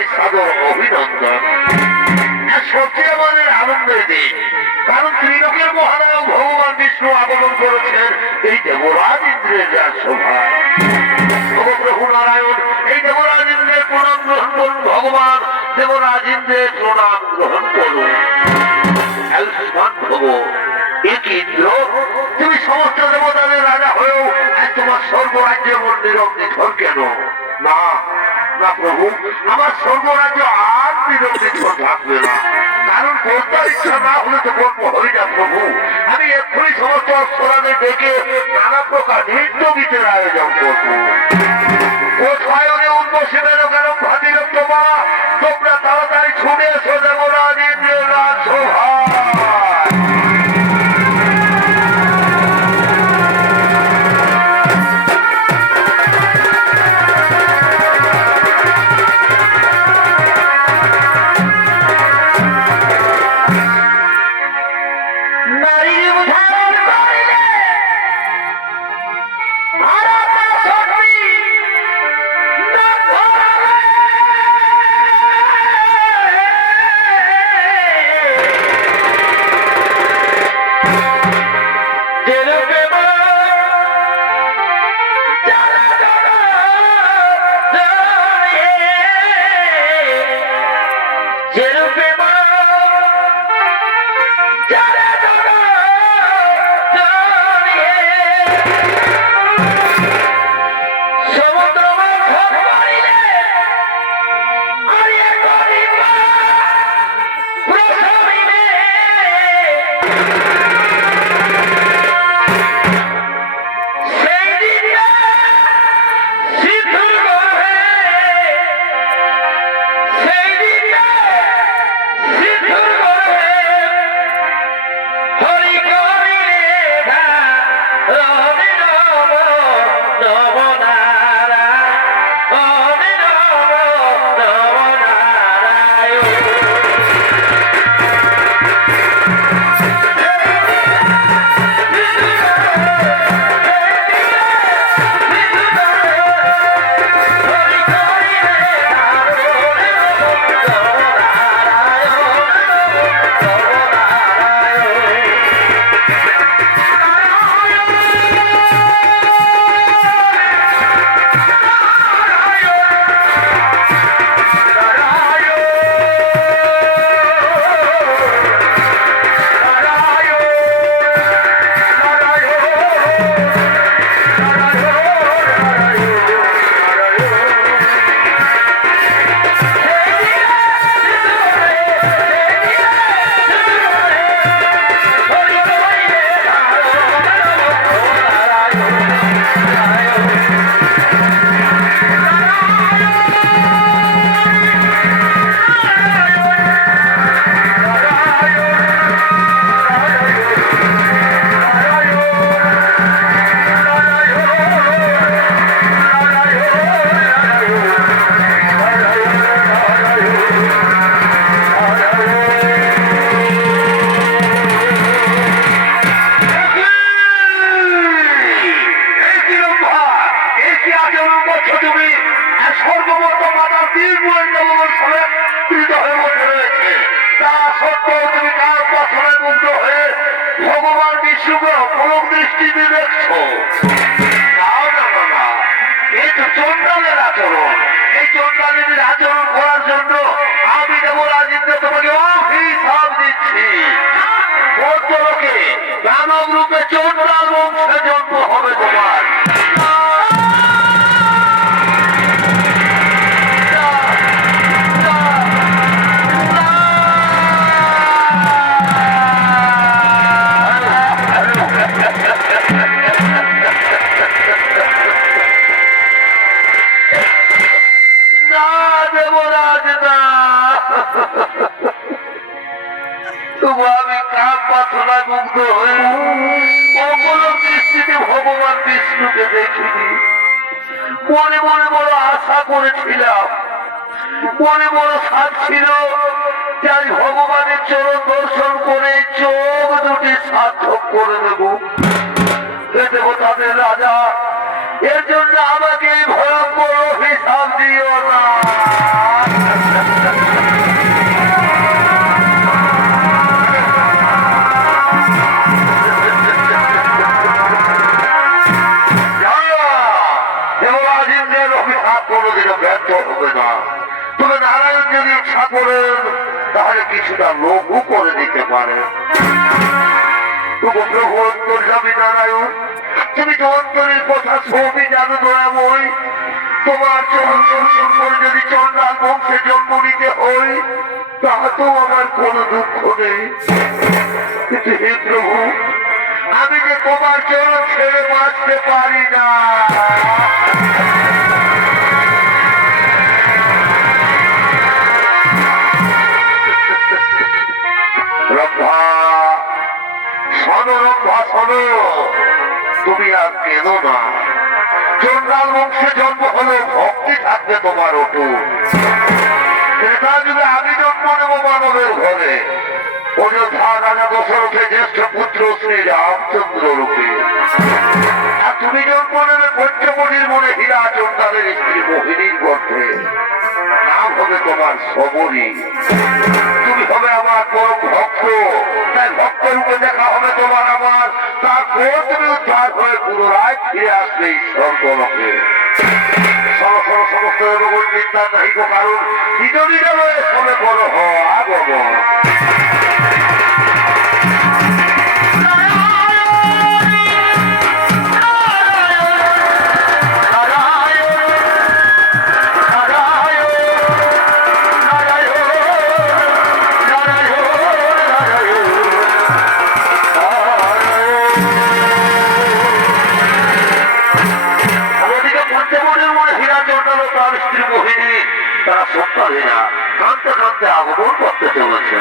জানাই সাদর অভিনন্দন। সবচেয়ে আমাদের আনন্দের দিন, কারণ ত্রিলোকের মহানায়ক ভগবান বিষ্ণু আগমন করেছেন এই দেবরাজ ইন্দ্রের রাজসভায়। প্রভু নারায়ণ, এই দেবরাজ ইন্দ্রের প্রণাম গ্রহণ করুন। ভগবান দেবরাজ ইন্দ্রের প্রণাম গ্রহণ করুন। ইন্দ্র, তুমি সমস্ত দেবতাদের রাজা হয়েও তোমার স্বর্গরাজ্যের মন্দির নিথর কেন? না না প্রভু, আমার স্বর্গরাজ্য আর নিথর থাকবে না, কারণ কর্তার ইচ্ছা না হলে তো কর্ম হয় না প্রভু। আমি এক্ষুনি সমস্ত অপ্সরাদের ডেকে নানা প্রকার নৃত্য গীতের আয়োজন করব। কোথায় উন্মোষণের কারণ ভাতির তোমা, তোমরা তাড়াতাড়ি ছুটে এসো দেবরাজ ইন্দ্রের রাজসভা। ভগবান বিষ্ণুকে অপলক দৃষ্টিতে দেখছো? এই তো চন্ডালের আচরণ। এই চন্ডালের আচরণ করার জন্য আমি দেবরাজ ইন্দ্র তোমাকে অভিশাপ দিচ্ছি। লোকে দানব রূপে চন্ডাল বংশে জন্ম হবে তোমার। ভগবান বিষ্ণুকে দেখিনি, মনে মনে বড় আশা করেছিলাম, মনে বড় সাধ ছিল যে আজ ভগবানের চরণ দর্শন করে চোখ দুটি সার্থক করে দেব। দেবতাদের রাজা, এর জন্য আমাকে ভয়ঙ্কর অভিশাপ দিও না। কিছুটা লঘু করে দিতে পারে। প্রভু অন্তর্যামী নারায়ণ, তুমি তো অন্তরের কথা সবই জানো দয়াময়। তোমার চরণ দর্শন করে যদি চন্ডাল বংশে জন্ম নিতে হয় তাহা তো আমার কোনো দুঃখ নেই। কিন্তু হে প্রভু, আমি যে তোমার চরণ ছেড়ে বাঁচতে পারি না। রম্ভা শোনো, রম্ভা শোনো, তুমি আর কেঁদো না। চন্ডাল বংশে জন্ম হলো, ভক্তি থাকবে তোমার অটুট। ত্রেতা যুগে আমি জন্ম নেব মানবের ঘরে, অযোধ্যা রাজা দশরথের জ্যেষ্ঠ পুত্র শ্রী রামচন্দ্র রূপে। আর তুমি জন্ম নেবে পঞ্চমণির মনে হীরা চন্ডালের স্ত্রী মোহিনীর গর্ভে। নাম হবে তোমার শবরী। তুমি হবে আমার পরম ভক্ত, তাই ভক্ত রূপে দেখা হবে তোমার আমার। তারপর তুমি উদ্ধার হয়ে পুনরায় ফিরে আসবে ঈশ্বরলোকে। সমস্ত রোগন চিন্তা নাহিক কারণ নিজ নিজ লয়ে সবে বড় আগমন। তারা সন্তানেরা কাঁদতে কাঁদতে আগমন করতে চলেছে।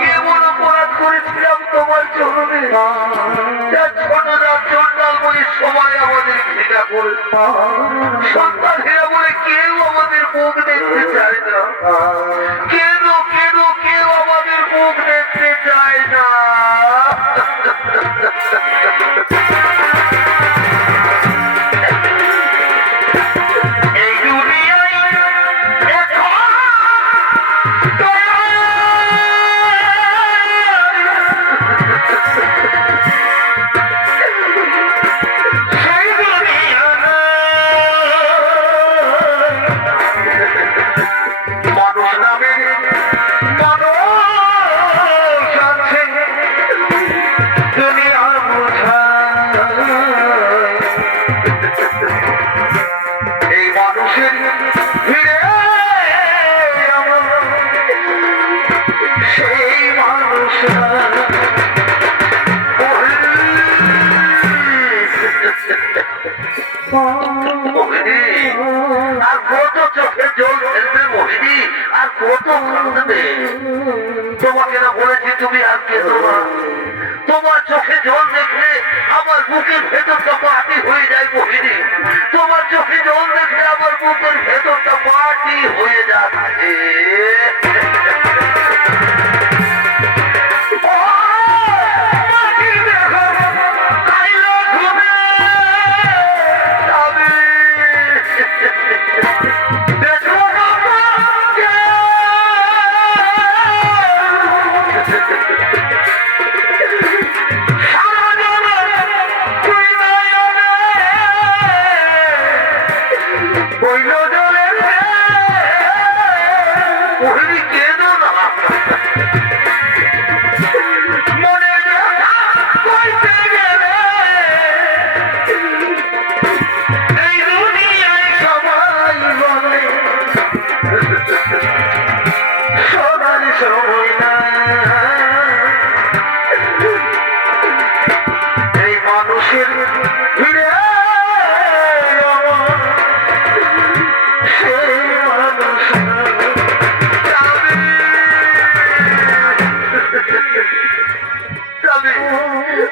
কেমন অপরাধ করেছিলাম তোমার চরণে, চন্ডাল বলে সবাই আমাদের ঘৃণা করে, সন্তানেরা বলে কেউ আমাদের মুখ দেখতে চায় না, কেন কেন কেউ আমাদের মুখ দেখতে চায় না। সেই মানুষ জল ফেলবে মোহিনী, আর কত কাঁদবে? তোমাকে না বলেছি তুমি আর কেঁদো না। তোমার চোখে জল দেখলে আমার বুকের ভেতরটা মাটি হয়ে যায় মোহিনী। তোমার চোখে জল দেখলে আমার বুকের ভেতরটা মাটি হয়ে যাচ্ছে।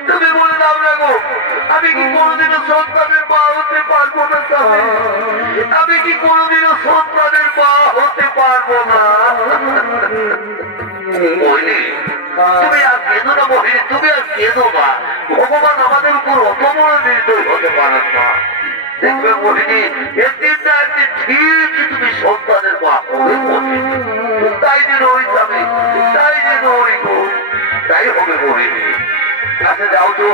তুমি বলে দাও না গো, আমি কি কোনোদিনও সন্তানের মা হতে পারবো না? আমি কি কোনোদিনও সন্তানের মা হতে পারবো না? তুমি আর কেঁদো না মোহিনী, তুমি আর কেঁদো না। ভগবান আমাদের উপর অত বড় নির্দয় হতে পারেন না। দেখবে মোহিনী, একদিন না একদিন ঠিকই তুমি সন্তানের মা হবে মোহিনী। তাই যেন ওই যাবে, তাই যেন ওই গো, তাই হবে মোহিনী। আচ্ছা যাও তো,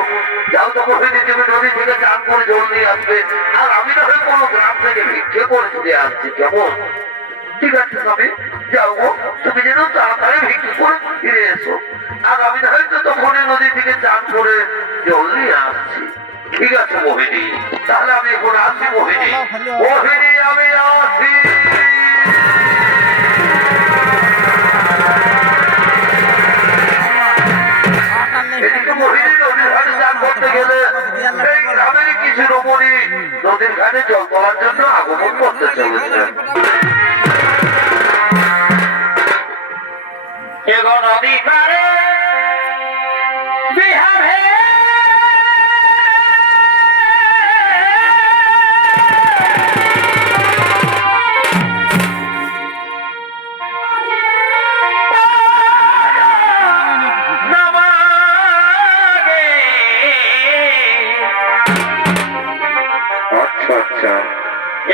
যাও তো মোহিনী, তুমি নদী থেকে চান করে জল নিয়ে আসবে। আর আমি না হয় কোনো গ্রাম থেকে ভিক্ষে করে চলে আসছি, কেমন? ঠিক আছে স্বামী, যাও গো, তুমি যেন তাড়াতাড়ি ভিক্ষে করে ফিরে এসো। আর আমি না হয়তো তখনই নদী থেকে চান করে জল নিয়ে আসছি। ঠিক আছে মোহিনী, তাহলে আমি এখন আসছি মোহিনী। মোহিনী আমি আসছি। এদিকে মোহিনী নদীর ঘাটে চান করতে গেলে এই গ্রামেরই কিছু রমণী নদীর ঘাটে জল তোলার জন্য আগমন করতে চলেছে। এগো নদী পারে বিহারে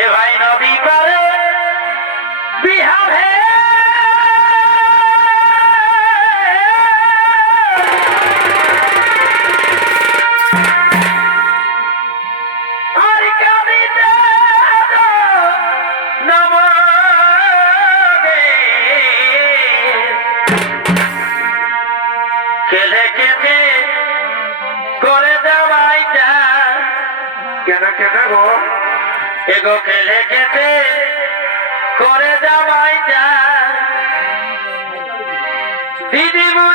এ ভাই নদী পারে বিহারে খেলে খেতে করে দেওয়াই যায়। কেন কেন গো? এগো খেলে খেতে করে দেওয়াই যায়। দিদিমণি